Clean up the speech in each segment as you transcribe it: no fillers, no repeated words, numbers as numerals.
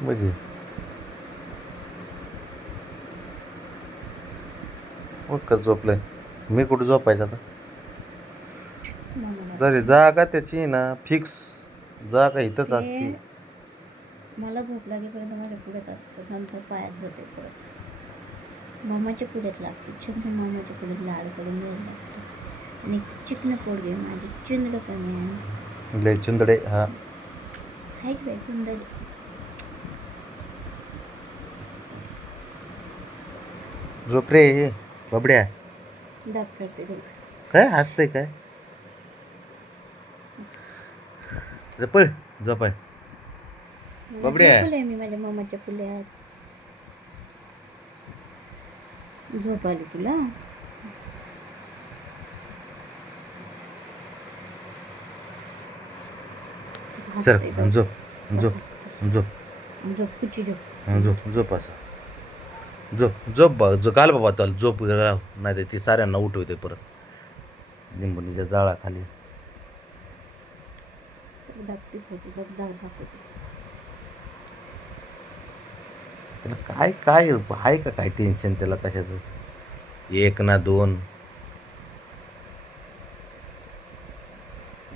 म्हणजे मग कसं झोपलंय. मी कुठं झोपायचं आता. जरी जागा त्याची ना फिक्स जागा इथंच असती. ते मला झोप लागेपर्यंत माझ्या पुढ्यात असतं, नंतर पायात जाते परत मामाच्या पुढ्यात लागते. छंद मामाच्या पुढ्यात लाड करून द्यायला लागतं. आणि चिकन पोडगे माझी चुंदड कमी आहे. लय चुंदडे हा. हाय की बाई कुंदडी. झोप रे बबड्या. दात करते तुला. काय हसतंय काय. पळ झोपाय बबड्या. झोपलंय मी माझ्या मामाच्या पुढ्यात. झोप आली तुला. चल झोप झोप झोप झोप कुची झोप. झोप झोप असं झोप झोप बा जो घाल बाबा त्याला झोप नाही तर ती साऱ्यांना उठवते परत लिंबुनीच्या जाळाखाली. दाखवते होती दाख दाखवते. त्याला काय काय आहे का काय टेन्शन त्याला कशाचं. एक ना दोन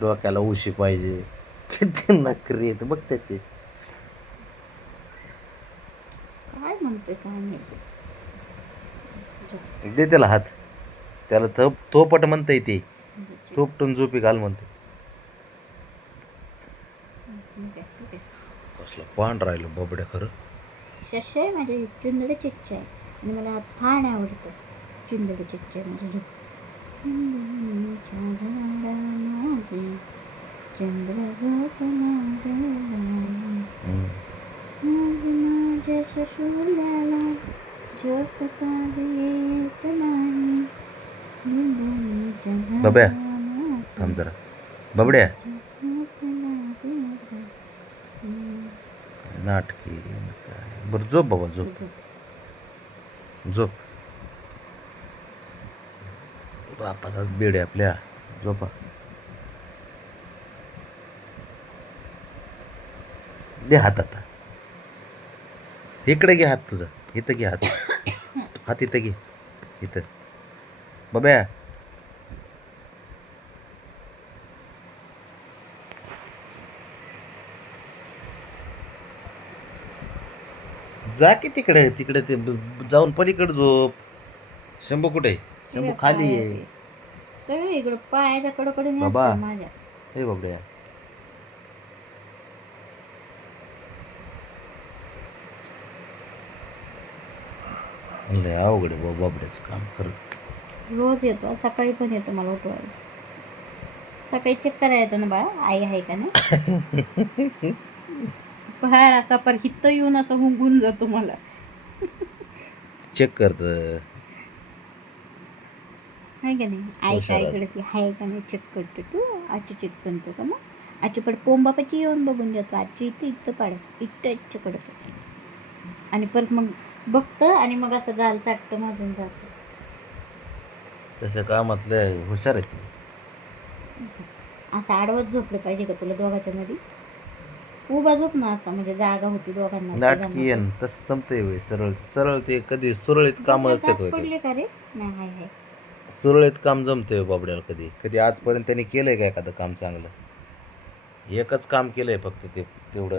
डोक्याला उशी पाहिजे. किती नखरे आहेत बघ त्याचे. काय म्हणते काय नाही. दे त्याला हात. त्याला थोपट म्हणता येते. थोपटून झोपी घाल म्हणते. कसलं पान राहिलं बबड्या खरं. शश आहे माझे चुंदड चिच्च आहे आणि मला फार आवडतं चुंदड चिच्च म्हणजे झोप. चंद्र झोपला माझ्या सशुल्याला झोप का येत नाही. बब्या थांब जरा. बबड्या नाटकी काय बरं झोप बाबा झोप झोप. बापाचाच बेड आहे आपल्या. झोपा. दे हात आता. इकडे घे हात तुझा. इथं घे हात. हात इथं घे. इथं बब्या. जा की तिकडे तिकडे ते जाऊन पलीकडे झोप. शंभू कुठे. शंभू खाली आहे. सगळे इकडं पायाच्या कडकडे बाबा माझ्या. हे बबड्या. लय अवघड आहे बाबड्याचं काम खरंच. रोज येतो सकाळी पण येतो मला उठवायला. सकाळी चेक करायला येतो ना बाळा आई आहे का नाही. बाहेर असा पर हित्त येऊन असं हुंगून जातो मला. चेक करत आहे का नाही आई काय करते आहे का नाही चेक करतो. तू आजची चेक करतो का मग आजची पड पोंबापाची येऊन बघून जातो. आजची इथं इथं पाड इथं करतो आणि परत मग बघतं आणि मग असं गाल चाटतं माझून जातं. तशा कामातलं हुशार आहे ती. असं आडवत झोपलं पाहिजे का तुला दोघांच्या मध्ये. उभा झोप ना असा म्हणजे जागा होती दोघांना. नाटकी आहे तसं जमतंय सरळ सरळ. ते कधी सुरळीत काम असतात पडले का रे. नाही हाय हाय सुरळीत काम जमतंय बाबड्याला. कधी कधी आजपर्यंत त्यांनी केलंय का एखादं काम चांगलं. एकच काम केलंय फक्त ते तेवढं.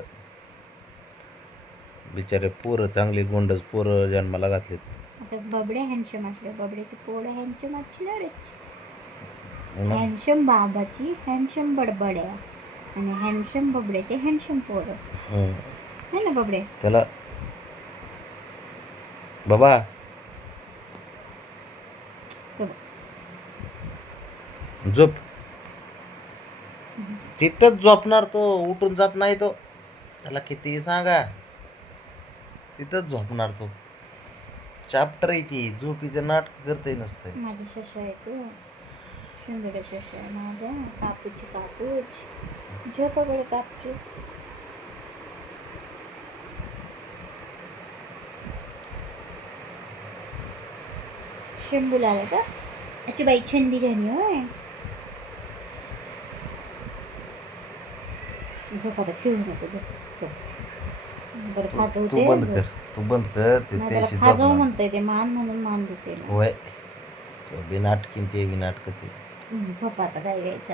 बिचारे पोरं चांगली गोंडस पोरं जन्माला घातलेत. आता बबड्या हॅन्डशम असल्या बबड्याची पोळं हॅन्डशम असची ना रे. हॅन्डशम बाबाची हॅन्डशम बडबड्या आणि हॅन्डशम बबड्याचे हॅन्डशम पोरं है ना बबड्या. त्याला बाबा झोप. तिथंच झोपणार तो. उठून जात नाही तो. त्याला किती सांगा तिथंच झोपणार तो. चॅप्टर आहे ती. झोपीचं नाटक करतंय नसतं. माझी शशा आहे तू. सुंदर शशा आहे माझ्या. कापूची कापूच झोपाकडे कापची. शंभूला आला का. अच्छी बाई छंदी झाली होय. झोप आता खेळू नको झोप. बरं तू खाजवते बंद कर, तू बंद कर ते नाही त्याशी त्याला खाजव झोपणार. म्हणतोय ते मान म्हणून मान देते होय, बी नाटकीन ते बी नाटकच आहे. झोपा आता काय घ्यायचं